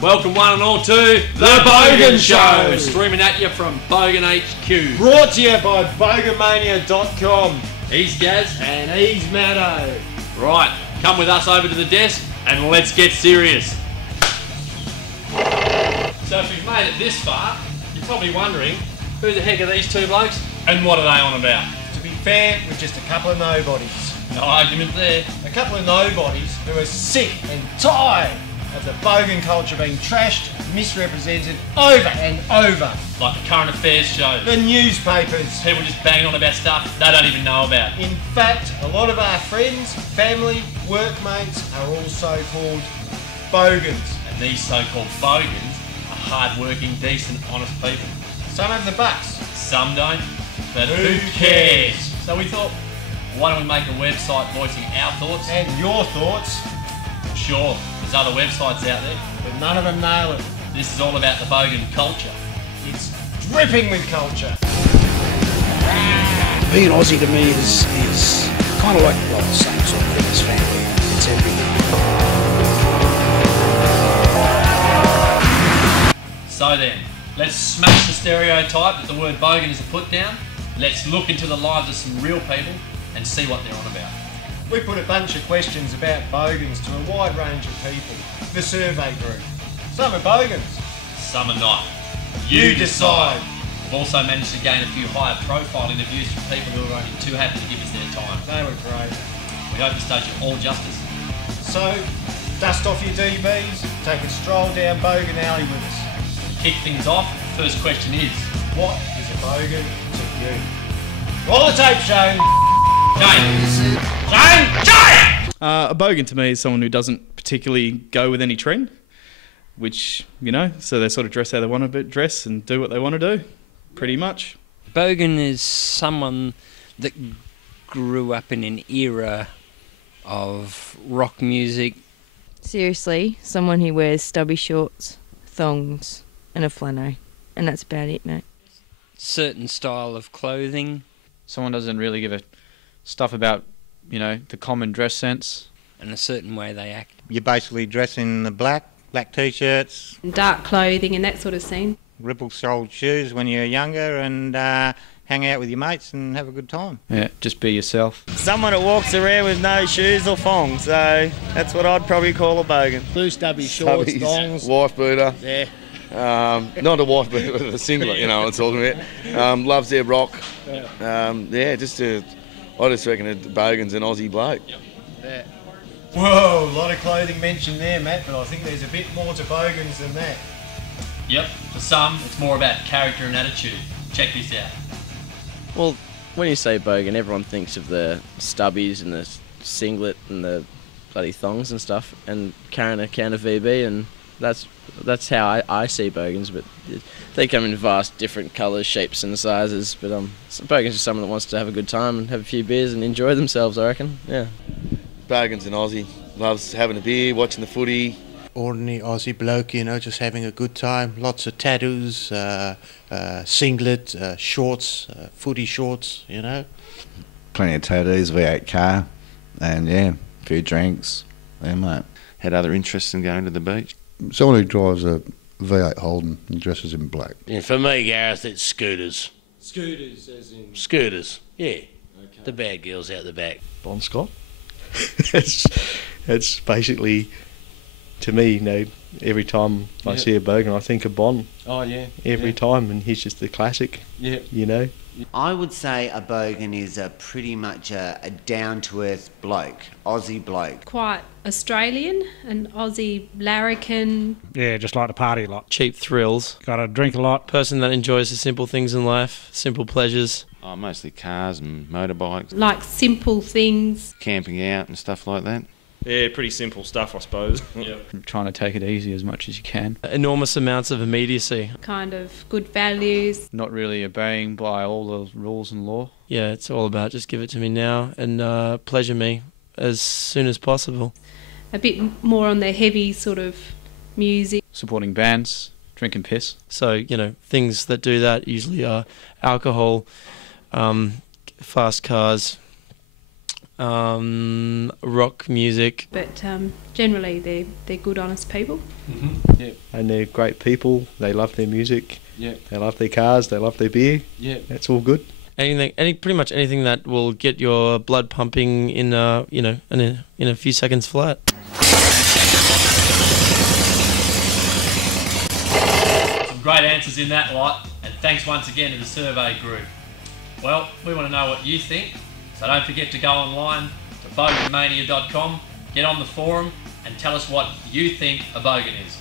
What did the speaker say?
Welcome one and all to The Bogan Show, streaming at you from Bogan HQ. Brought to you by BoganMania.com. He's Gaz. And he's Matto. Right, come with us over to the desk and let's get serious. So if you've made it this far, you're probably wondering, who the heck are these two blokes and what are they on about? To be fair, we're just a couple of nobodies. No argument there. A couple of nobodies who are sick and tired of the bogan culture being trashed, misrepresented over and over. Like the current affairs shows. The newspapers. People just banging on about stuff they don't even know about. In fact, a lot of our friends, family, workmates are all so-called bogans. And these so-called bogans are hard-working, decent, honest people. Some have the bucks. Some don't. But who cares? So we thought, why don't we make a website voicing our thoughts? And your thoughts. Sure, there's other websites out there. But none of them nail it. This is all about the bogan culture. It's dripping with culture. Being Aussie to me is kind of like, well, the same sort of thing as family. It's everything. So then, let's smash the stereotype that the word bogan is a put down. Let's look into the lives of some real people and see what they're on about. We put a bunch of questions about bogans to a wide range of people. The survey group. Some are bogans. Some are not. You decide. We've also managed to gain a few higher profile interviews from people who are only too happy to give us their time. They were great. We hope this does you all justice. So, dust off your DBs, take a stroll down Bogan Alley with us. To kick things off, the first question is, what is a bogan to you? Roll the tape, Shane. Shane! A bogan to me is someone who doesn't particularly go with any trend, which, you know, so they sort of dress how they want to dress and do what they want to do, pretty much. Bogan is someone that grew up in an era of rock music. Seriously, someone who wears stubby shorts, thongs and a flannel, and that's about it, mate. Certain style of clothing. Someone doesn't really give a stuff about, you know, the common dress sense. And a certain way they act. You basically dress in the black T-shirts. Dark clothing and that sort of scene. Ripple-soled shoes when you're younger and hang out with your mates and have a good time. Yeah, just be yourself. Someone that walks around with no shoes or thongs, so that's what I'd probably call a bogan. Blue stubby shorts, thongs. Wife beater. Yeah. Not a wife beater, but a singlet, you know what I'm talking about. Loves their rock. I just reckon a bogan's an Aussie bloke. Yep. Yeah. Whoa, a lot of clothing mentioned there, Matt, but I think there's a bit more to bogans than that. Yep, for some, it's more about character and attitude. Check this out. Well, when you say bogan, everyone thinks of the stubbies and the singlet and the bloody thongs and stuff, and carrying a can of VB, and that's how I see bogans, but they come in vast different colours, shapes and sizes, but bogan's just someone that wants to have a good time and have a few beers and enjoy themselves, I reckon, yeah. Bogan's an Aussie, loves having a beer, watching the footy. Ordinary Aussie bloke, you know, just having a good time. Lots of tattoos, singlet, shorts, footy shorts, you know. Plenty of tattoos, V8 car, and yeah, a few drinks, yeah mate. Had other interests in going to the beach? Someone who drives a V8 Holden and dresses in black. Yeah, for me, Gareth, it's scooters. Scooters, as in? Scooters, yeah. Okay. The bad girls out the back. Bon Scott. It's basically, to me, you know, every time I see a bogan, I think of Bon. Oh, yeah. Every time, and he's just the classic, you know. I would say a bogan is pretty much a down-to-earth bloke, Aussie bloke. Quite Australian, an Aussie larrikin. Yeah, just like to party a lot. Cheap thrills. Got to drink a lot. Person that enjoys the simple things in life, simple pleasures. Oh, mostly cars and motorbikes. Like simple things. Camping out and stuff like that. Yeah, pretty simple stuff, I suppose. Trying to take it easy as much as you can. Enormous amounts of immediacy. Kind of good values. Not really obeying by all the rules and law. Yeah, it's all about just give it to me now and pleasure me as soon as possible. A bit more on the heavy sort of music. Supporting bands, drinking piss. So, you know, things that do that usually are alcohol, fast cars, rock music. But generally they're good, honest people. Yeah. And they're great people. They love their music. Yeah. They love their cars. They love their beer. Yeah. That's all good. Pretty much anything that will get your blood pumping in a few seconds flat. Some great answers in that lot, and thanks once again to the survey group. Well, we want to know what you think, so don't forget to go online to boganmania.com, get on the forum, and tell us what you think a bogan is.